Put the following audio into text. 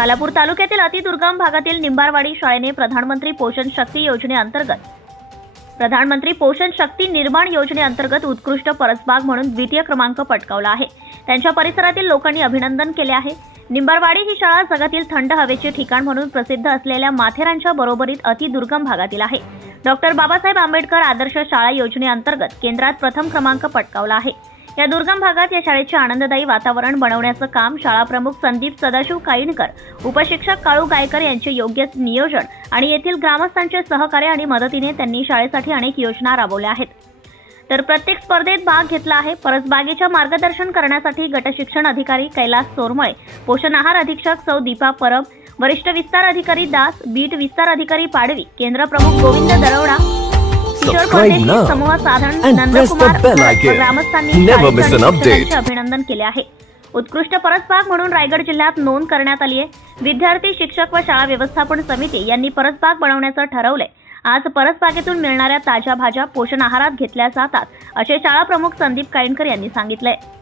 खालापूर तालुक्यातील अतिदुर्गम भागातील निंबारवाडी शाळेने प्रधानमंत्री पोषण शक्ती निर्माण योजनेअंतर्गत उत्कृष्ट परसबाग म्हणून द्वितीय क्रमांक पटकावला आहे। त्यांच्या परिसरातील लोकांनी अभिनंदन केले आहे। निंबारवाडी ही शाळा जगातील थंड हवेचे ठिकाण म्हणून प्रसिद्ध असलेल्या माथेरानच्या बरोबरीत अतिदुर्गम भागातील आहे। डॉक्टर बाबासाहेब आंबेडकर आदर्श शाळा योजनेअंतर्गत केंद्रात प्रथम क्रमांक पटकावला आहे। या दुर्गम भागात या शाळेचे आनंददायी वातावरण बनवण्याचं काम शाळा प्रमुख संदीप सदाशिव काईणकर, उपशिक्षक काळू गायकर यांचे योग्य नियोजन आणि येथील ग्रामस्थांचे सहकार्य आणि मदतीने त्यांनी शाळेसाठी अनेक योजना राबवल्या आहेत। तर प्रत्येक स्पर्धेत भाग घेतला आहे। परसबागेच्या मार्गदर्शन करण्यासाठी गटशिक्षण अधिकारी कैलास सोरमळे, पोषण आहार अधीक्षक सौ दीपा परब, वरिष्ठ विस्तार अधिकारी दास, बीट विस्तार अधिकारी पाडवी, केंद्र प्रमुख गोविंद दरवडा, किशोर परदेशी, समूह साधारण नंदकुमार ग्रामस्थांनी अभिनंदन केले आहे। उत्कृष्ट परसबाग म्हणून रायगड जिल्ह्यात नोंद करण्यात आली आहे। विद्यार्थी, शिक्षक व शाळा व्यवस्थापन समिती यांनी परसबाग बनवण्याचं ठरवलंय। आज परसबागेतून मिळणाऱ्या ताज्या भाज्या पोषण आहारात घेतल्या जातात, असे शाळा प्रमुख संदीप काईणकर यांनी सांगितले।